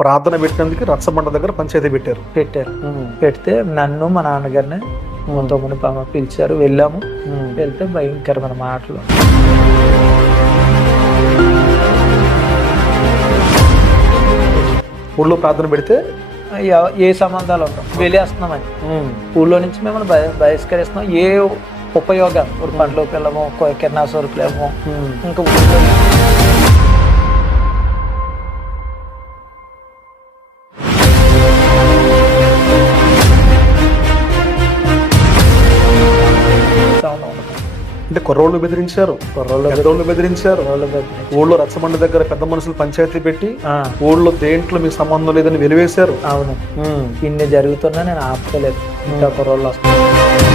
ప్రార్థన పెట్టినందుకు రచ్చబండ దగ్గర పంచాయతీ పెట్టారు. పెడితే నన్ను మా నాన్నగారిని తమ్ముని పిలిచారు, వెళ్ళాము. వెళ్తే భయంకరమైన మాటలు. ఊళ్ళో ప్రార్థన పెడితే ఏ సంబంధాలు ఉంటాం, వెళ్ళేస్తున్నామని ఊళ్ళో నుంచి మిమ్మల్ని బహిష్కరిస్తున్నాం. ఏ ఉపయోగాలు ఇప్పుడు పండ్లోకి వెళ్ళము, కిరణా సరుకులు వెళ్ళము, ఇంకా అంటే కుర్రోళ్ళు బెదిరించారు, పెద్దోళ్ళు బెదిరించారు. ఊళ్ళో రచ్చబండ దగ్గర పెద్ద మనుషులు పంచాయతీ పెట్టి ఊళ్ళో దేంట్లో మీకు సంబంధం లేదని వెలివేశారు. అవును, ఇన్ని జరుగుతున్నా నేను ఆపుకోలేదు. ఇంకా కుర్రోళ్ళు వస్తాను.